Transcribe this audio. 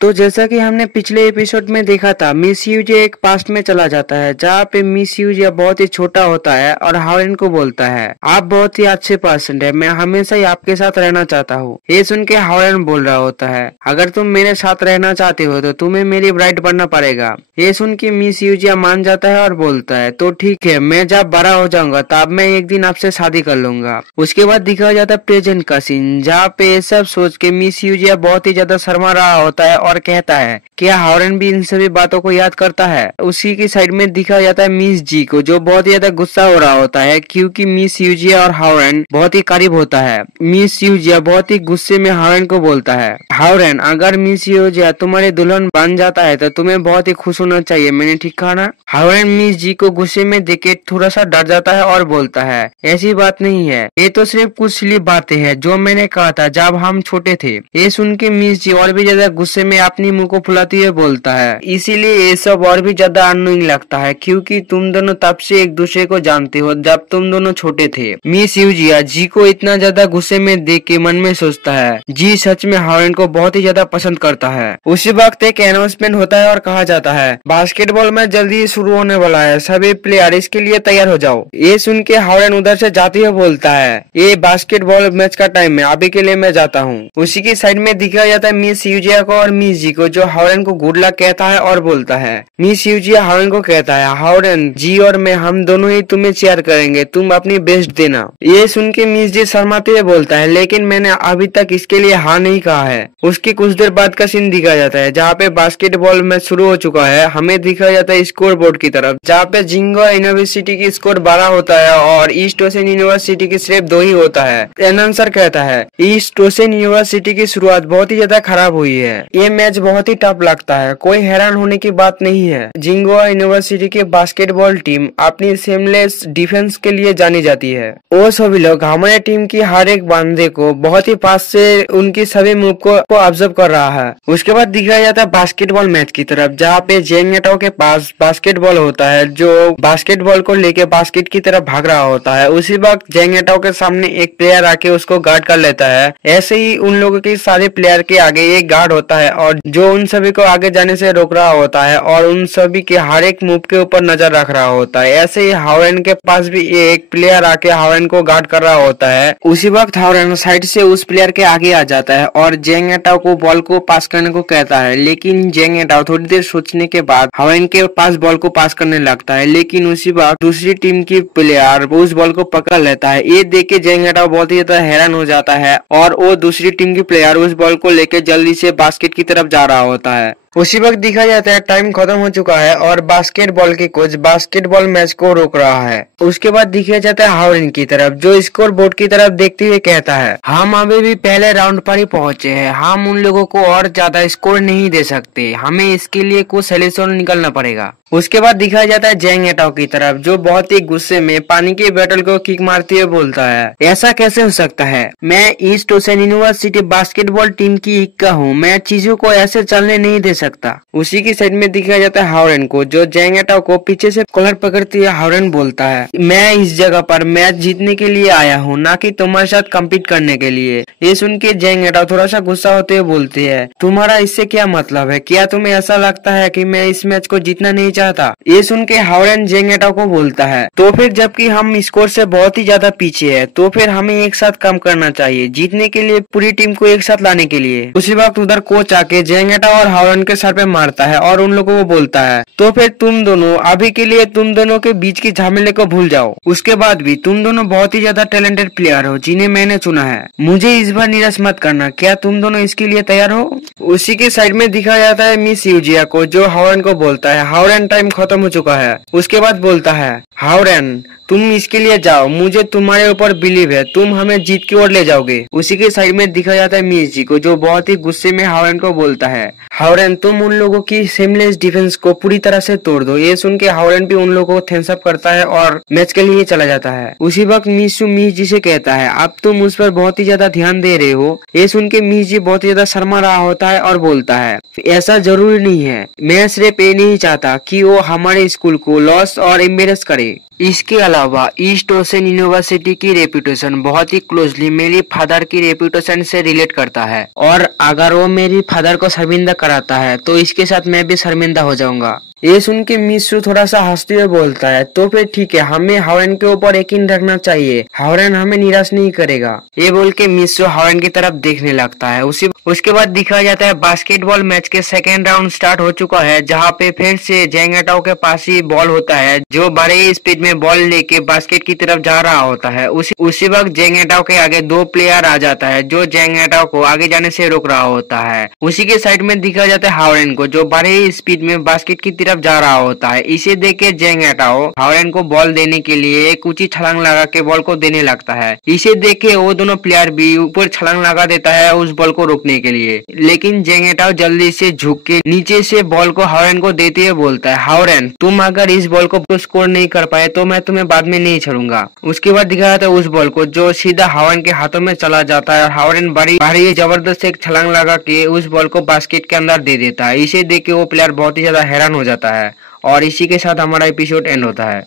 तो जैसा कि हमने पिछले एपिसोड में देखा था, मिस यूजी एक पास्ट में चला जाता है जहाँ पे मिस यूजी बहुत ही छोटा होता है और हावरेन को बोलता है, आप बहुत ही अच्छे पर्सन है, मैं हमेशा ही आपके साथ रहना चाहता हूँ। ये सुन के हावरेन बोल रहा होता है, अगर तुम मेरे साथ रहना चाहते हो तो तुम्हें मेरी ब्राइड बनना पड़ेगा। ये सुन के मिस यूजी मान जाता है और बोलता है, तो ठीक है, मैं जब बड़ा हो जाऊंगा तब मैं एक दिन आपसे शादी कर लूंगा। उसके बाद दिखाया जाता है प्रेजेंट का सीन, जहाँ पे ये सब सोच के मिस यूजी बहुत ही ज्यादा शर्मा रहा होता है और कहता है, क्या हावरेन भी इन सभी बातों को याद करता है। उसी की साइड में दिखाया जाता है मिस जी को, जो बहुत ही ज्यादा गुस्सा हो रहा होता है क्योंकि मिस यूजिया और हावरेन बहुत ही करीब होता है। मिस यूजिया बहुत ही गुस्से में हावरेन को बोलता है, हावरेन अगर मिस यूजिया तुम्हारी दुल्हन बन जाता है तो तुम्हें बहुत ही खुश होना चाहिए, मैंने ठीक कहा ना। हावरेन मिस जी को गुस्से में देख के थोड़ा सा डर जाता है और बोलता है, ऐसी बात नहीं है, ये तो सिर्फ कुछ सिली बातें हैं जो मैंने कहा था जब हम छोटे थे। ये सुन के मिस जी और भी ज्यादा गुस्से में अपनी मुंह को फुलाते हुए बोलता है, इसीलिए ये सब और भी ज्यादा अनोइंग लगता है क्योंकि तुम दोनों तब से एक दूसरे को जानते हो जब तुम दोनों छोटे थे। मिस यूजिया जी को इतना ज्यादा गुस्से में देख के मन में सोचता है, जी सच में हावरेन को बहुत ही ज्यादा पसंद करता है। उसी वक्त एक अनाउंसमेंट होता है और कहा जाता है, बास्केटबॉल मैच जल्दी शुरू होने वाला है, सभी प्लेयर इसके लिए तैयार हो जाओ। ये सुन के हावरेन उधर से जाते हुए बोलता है, ये बास्केटबॉल मैच का टाइम है, अभी के लिए मैं जाता हूँ। उसी की साइड में दिखाया जाता है मिस यूजिया को और मिस जी को, जो हावरेन को गुड लक कहता है और बोलता है। मिस यूजिया हावरेन को कहता है, हावरेन जी और मैं हम दोनों ही तुम्हें चेयर करेंगे, तुम अपनी बेस्ट देना। ये सुन के मिस जी शर्माते हुए बोलता है, लेकिन मैंने अभी तक इसके लिए हाँ नहीं कहा है। उसके कुछ देर बाद का सीन दिखाया जाता है जहाँ पे बास्केटबॉल मैच शुरू हो चुका है। हमें दिखाया जाता है स्कोर बोर्ड की तरफ, जहाँ पे जिंगो यूनिवर्सिटी की स्कोर 12 होता है और ईस्ट ओशन यूनिवर्सिटी की सिर्फ 2 ही होता है। अनाउंसर कहता है, ईस्ट ओशन यूनिवर्सिटी की शुरुआत बहुत ही ज्यादा खराब हुई है, ये मैच बहुत ही टफ लगता है, कोई हैरान होने की बात नहीं है। जिंगो यूनिवर्सिटी की बास्केटबॉल टीम अपनी सेमलेस डिफेंस के लिए जानी जाती है। वो सभी लोग हमारे टीम की हर एक बंदे को बहुत ही पास से उनकी सभी मूव को ऑब्जर्व कर रहा है। उसके बाद दिखाया जाता है बास्केटबॉल मैच की तरफ, जहाँ पे जेंगेटाओ के पास बास्केटबॉल होता है, जो बास्केटबॉल को लेके बास्केट की तरफ भाग रहा होता है। उसी वक्त जेंगेटाओ के सामने एक प्लेयर आके उसको गार्ड कर लेता है। ऐसे ही उन लोगों के सारे प्लेयर के आगे एक गार्ड होता है और जो उन सभी को आगे जाने से रोक रहा होता है और उन सभी के हर एक मूव के ऊपर नजर रख रहा होता है। ऐसे ही हावरेन के पास भी एक प्लेयर आके हावरेन को गार्ड कर रहा होता है। उसी वक्त हावरेन साइड से उस प्लेयर के आगे आ जाता है और जेंगेटाओ को बॉल को पास करने को कहता है, लेकिन जेंगेटाओ थोड़ी देर सोचने के बाद हावरेन के पास बॉल को पास करने लगता है। लेकिन उसी वक्त दूसरी टीम की प्लेयर उस बॉल को पकड़ लेता है। ये देख के जेंगेटाओ बहुत ही ज्यादा हैरान हो जाता है और वो दूसरी टीम की प्लेयर उस बॉल को लेकर जल्दी से बास्केट की तरफ जा रहा होता है। उसी वक्त दिखा जाता है टाइम खत्म हो चुका है और बास्केटबॉल के कोच बास्केटबॉल मैच को रोक रहा है। उसके बाद दिखाया जाता है हावरेन की तरफ, जो स्कोर बोर्ड की तरफ देखते हुए कहता है, हम अभी भी पहले राउंड पर ही पहुंचे हैं, हम उन लोगों को और ज्यादा स्कोर नहीं दे सकते, हमें इसके लिए कुछ सोल्यूशन निकलना पड़ेगा। उसके बाद दिखाया जाता है जेंगेटाओ की तरफ, जो बहुत ही गुस्से में पानी के बोतल को किक मारते हुए बोलता है, ऐसा कैसे हो सकता है, मैं east ocean university basketball team की इक्का हूँ, मैं चीजों को ऐसे चलने नहीं दे सकता। उसी की साइड में दिखाया जाता है हावरेन को, जो जेंगेटाओ को पीछे से कॉलर पकड़ते हुए हावरेन बोलता है, मैं इस जगह पर मैच जीतने के लिए आया हूँ, ना कि तुम्हारे साथ कम्पीट करने के लिए। ये सुन के जेंगेटाओ थोड़ा सा गुस्सा होते हुए बोलती है, तुम्हारा इससे क्या मतलब है, क्या तुम्हें ऐसा लगता है कि मैं इस मैच को जीतना नहीं चाहता। ये सुन के हावरेन जेंगेटाओ को बोलता है, तो फिर जबकि हम स्कोर से बहुत ही ज्यादा पीछे है तो फिर हमें एक साथ काम करना चाहिए, जीतने के लिए, पूरी टीम को एक साथ लाने के लिए। उसी वक्त उधर कोच आके जेंगेटाओ और हावरेन के सर पे मारता है और उन लोगों को बोलता है, तो फिर तुम दोनों अभी के लिए तुम दोनों के बीच की झमेले को भूल जाओ, उसके बाद भी तुम दोनों बहुत ही ज्यादा टैलेंटेड प्लेयर हो जिन्हें मैंने चुना है, मुझे इस बार निराश मत करना, क्या तुम दोनों इसके लिए तैयार हो। उसी के साइड में दिखाया जाता है मिस यूजिया को, जो हावरेन को बोलता है, हावरेन टाइम खत्म हो चुका है। उसके बाद बोलता है, हावरेन तुम इसके लिए जाओ, मुझे तुम्हारे ऊपर बिलीव है, तुम हमें जीत की ओर ले जाओगे। उसी के साइड में दिखाया जाता है मिस जी को, जो बहुत ही गुस्से में हावरेन को बोलता है, हावरेन तुम उन लोगों की सेमलेस डिफेंस को पूरी तरह से तोड़ दो। ये सुन के हावरेन भी उन लोगों को थम्स अप करता है और मैच के लिए चला जाता है। उसी वक्त मिस जी से कहता है, अब तुम उस पर बहुत ही ज्यादा ध्यान दे रहे हो। ये सुन के मिस जी बहुत ही ज्यादा शर्मा रहा होता है और बोलता है, ऐसा जरूरी नहीं है, मैं सिर्फ ये नहीं चाहता कि वो हमारे स्कूल को लॉस और एम्बेरस करे। इसके अलावा ईस्ट ओशन यूनिवर्सिटी की रेपुटेशन बहुत ही क्लोजली मेरी फादर की रेपुटेशन से रिलेट करता है, और अगर वो मेरी फादर को शर्मिंदा कराता है तो इसके साथ मैं भी शर्मिंदा हो जाऊंगा। ये सुन के मिस्र थोड़ा सा हंसते हुए बोलता है, तो फिर ठीक है, हमें हावरेन के ऊपर यकीन रखना चाहिए, हावरेन हमें निराश नहीं करेगा। ये बोल के मिस्र हावरेन की तरफ देखने लगता है। उसके बाद दिखाया जाता है बास्केटबॉल मैच के सेकेंड राउंड स्टार्ट हो चुका है, जहाँ पे फिर से जैंग एटाओ के पास ही बॉल होता है, जो बड़े स्पीड में बॉल लेके बास्केट की तरफ जा रहा होता है। उसी वक्त जैंग एटाओ के आगे दो प्लेयर आ जाता है, जो जैंग एटाओ को आगे जाने से रोक रहा होता है। उसी के साइड में दिखाया जाता है हावरेन को, जो बड़े स्पीड में बास्केट की तरफ जा रहा होता है। इसे देख के जैंग एटाओ हावरेन को बॉल देने के लिए एक ऊंची छलांग लगा के बॉल को देने लगता है। इसे देख के वो दोनों प्लेयर भी ऊपर छलांग लगा देता है उस बॉल को रोकने के लिए, लेकिन जैंग एटाओ जल्दी से झुक के नीचे से बॉल को हावरेन को देते हुए बोलता है, हावरेन तुम अगर इस बॉल को स्कोर नहीं कर पाए तो मैं तुम्हें बाद में नहीं छोड़ूंगा। उसके बाद दिखाया जाता है उस बॉल को, जो सीधा हावरेन के हाथों में चला जाता है, और हावरेन बड़ी जबरदस्त एक छलांग लगा के उस बॉल को बास्केट के अंदर दे देता है। इसे देख के वो प्लेयर बहुत ही ज्यादा हैरान हो जाता है, और इसी के साथ हमारा एपिसोड एंड होता है।